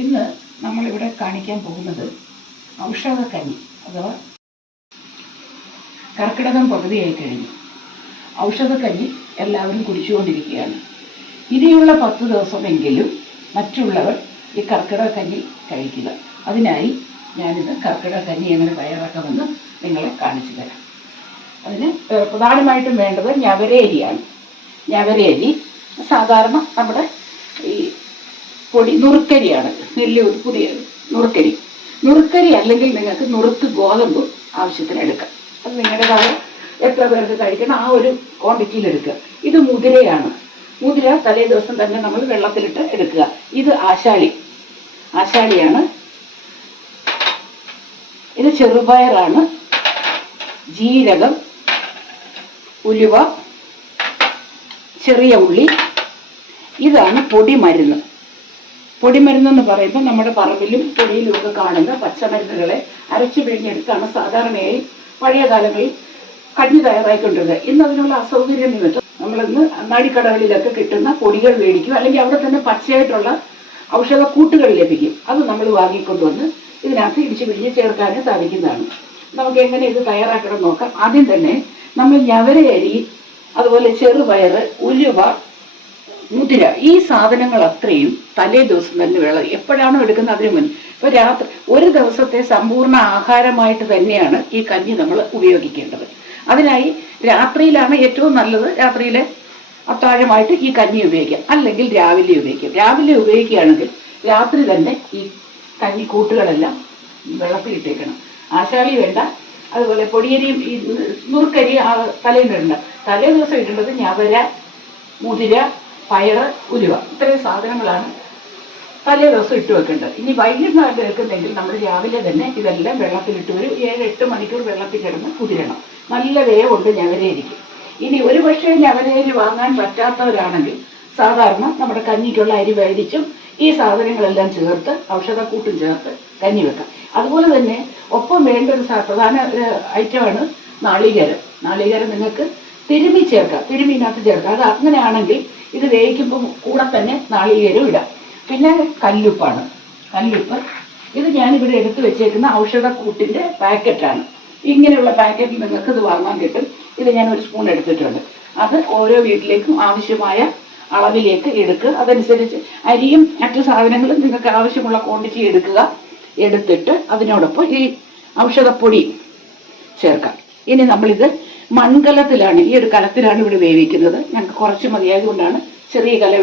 ഇന്ന് നമ്മളിവിടെ കാണിക്കാൻ പോകുന്നത് ഔഷധക്കഞ്ഞി അഥവാ കർക്കിടകം പകുതിയായി കഴിഞ്ഞു. ഔഷധക്കഞ്ഞി എല്ലാവരും കുടിച്ചുകൊണ്ടിരിക്കുകയാണ്. ഇനിയുള്ള 10 ദിവസമെങ്കിലും മറ്റുള്ളവർ ഈ കർക്കിടകക്കഞ്ഞി കഴിക്കുക. അതിനായി ഞാനിത് കർക്കിടകക്കഞ്ഞി എങ്ങനെ തയ്യാറാക്കാമെന്ന് നിങ്ങളെ കാണിച്ചു തരാം. അതിന് പ്രധാനമായിട്ടും വേണ്ടത് ഞവരേരിയാണ്. ഞവരേരി സാധാരണ നമ്മുടെ ഈ പൊടി നുറുക്കരിയാണ്. നെല്ല് പുതിയ നുറുക്കരി അല്ലെങ്കിൽ നിങ്ങൾക്ക് നുറുക്ക് ഗോതമ്പ് ആവശ്യത്തിന് എടുക്കാം. അത് നിങ്ങളുടേതായ എത്ര പേർക്ക് കഴിക്കണം ആ ഒരു ക്വാണ്ടിറ്റിയിൽ എടുക്കുക. ഇത് മുതിരയാണ്. മുതിര തലേ ദിവസം തന്നെ നമ്മൾ വെള്ളത്തിലിട്ട് എടുക്കുക. ഇത് ആശാളിയാണ്. ഇത് ചെറുപയറാണ്. ജീരകം, ഉലുവ, ചെറിയ ഉള്ളി. ഇതാണ് പൊടിമരുന്നെന്ന് പറയുമ്പോൾ നമ്മുടെ പറമ്പിലും തൊടിയിലും ഒക്കെ കാണുന്ന പച്ചമരുന്നുകളെ അരച്ചു പിഴിഞ്ഞെടുത്താണ് സാധാരണയായി പഴയ കാലങ്ങളിൽ കഞ്ഞി തയ്യാറായിക്കൊണ്ടിരുന്നത്. ഇന്ന് അതിനുള്ള അസൗകര്യം നിമിത്തം നമ്മളിന്ന് അങ്ങാടിക്കടകളിലൊക്കെ കിട്ടുന്ന പൊടികൾ മേടിക്കും, അല്ലെങ്കിൽ അവിടെ തന്നെ പച്ചയായിട്ടുള്ള ഔഷധ കൂട്ടുകൾ ലഭിക്കും. അത് നമ്മൾ വാങ്ങിക്കൊണ്ടുവന്ന് ഇതിനകത്ത് ഇടിച്ചു പിഴിഞ്ഞ് ചേർക്കാനും സാധിക്കുന്നതാണ്. നമുക്ക് എങ്ങനെ ഇത് തയ്യാറാക്കണം നോക്കാം. ആദ്യം തന്നെ നമ്മൾ ഞവരയരി, അതുപോലെ ചെറുപയറ്, ഉലുവ, മുതിര, ഈ സാധനങ്ങൾ അത്രയും തലേ ദിവസം തന്നെ വെള്ളം എപ്പോഴാണോ എടുക്കുന്നത് അതിനു മുന്നേ. ഇപ്പൊ രാത്രി ഒരു ദിവസത്തെ സമ്പൂർണ്ണ ആഹാരമായിട്ട് തന്നെയാണ് ഈ കഞ്ഞി നമ്മൾ ഉപയോഗിക്കേണ്ടത്. അതിനായി രാത്രിയിലാണ് ഏറ്റവും നല്ലത്. രാത്രിയിലെ അത്താഴമായിട്ട് ഈ കഞ്ഞി ഉപയോഗിക്കാം, അല്ലെങ്കിൽ രാവിലെ ഉപയോഗിക്കാം. രാവിലെ ഉപയോഗിക്കുകയാണെങ്കിൽ രാത്രി തന്നെ ഈ കഞ്ഞി കൂട്ടുകളെല്ലാം വെള്ളത്തിലിട്ടേക്കണം. ആശാളി വേണ്ട, അതുപോലെ പൊടിയരിയും ഈ നുറുക്കരി തലേന്നിടണ്ട. തലേ ദിവസം ഇടേണ്ടത് ഞവര, മുതിര, പയറ്, ഉലുവ, ഇത്രയും സാധനങ്ങളാണ് തലേ ദിവസം ഇട്ട് വെക്കേണ്ടത്. ഇനി വൈകുന്നേരം എടുക്കുന്നെങ്കിൽ നമ്മൾ രാവിലെ തന്നെ ഇതെല്ലാം വെള്ളത്തിലിട്ട് ഒരു 7-8 മണിക്കൂർ വെള്ളത്തിൽ കിടന്ന് കുതിരണം. നല്ല വേവുണ്ട് ഞവരയിരിക്കും. ഇനി ഒരു പക്ഷേ ഞവരേരി വാങ്ങാൻ പറ്റാത്തവരാണെങ്കിൽ സാധാരണ നമ്മുടെ കഞ്ഞിക്കുള്ള അരി വേവിച്ചും ഈ സാധനങ്ങളെല്ലാം ചേർത്ത് ഔഷധക്കൂട്ടും ചേർത്ത് കഞ്ഞി വെക്കാം. അതുപോലെ തന്നെ ഒപ്പം വേണ്ട ഒരു പ്രധാന ഐറ്റമാണ് നാളികേരം. നാളികേരം നിങ്ങൾക്ക് തിരുമ്മി ചേർക്കാം, തിരുമ്മിനകത്ത് ചേർക്കാം. അത് അങ്ങനെയാണെങ്കിൽ ഇത് വേവിക്കുമ്പോൾ കൂടെ തന്നെ നാളികേരം ഇടാം. പിന്നെ കല്ലുപ്പാണ്. ഇത് ഞാനിവിടെ എടുത്തു വെച്ചേക്കുന്ന ഔഷധക്കൂട്ടിൻ്റെ പാക്കറ്റാണ്. ഇങ്ങനെയുള്ള പാക്കറ്റിൽ നിങ്ങൾക്ക് ഇത് വാങ്ങാൻ കിട്ടും. ഇത് ഞാൻ 1 സ്പൂൺ എടുത്തിട്ടുണ്ട്. അത് ഓരോ വീട്ടിലേക്കും ആവശ്യമായ അളവിലേക്ക് എടുക്കുക. അതനുസരിച്ച് അരിയും മറ്റു സാധനങ്ങളും നിങ്ങൾക്ക് ആവശ്യമുള്ള ക്വാണ്ടിറ്റി എടുത്തിട്ട് അതിനോടൊപ്പം ഈ ഔഷധപ്പൊടി ചേർക്കാം. ഇനി നമ്മളിത് മൺകലത്തിലാണ്, ഈ ഒരു കലത്തിലാണ് ഇവിടെ വേവിക്കുന്നത്. ഞങ്ങൾക്ക് കുറച്ച് മതിയായതുകൊണ്ടാണ് ചെറിയ കല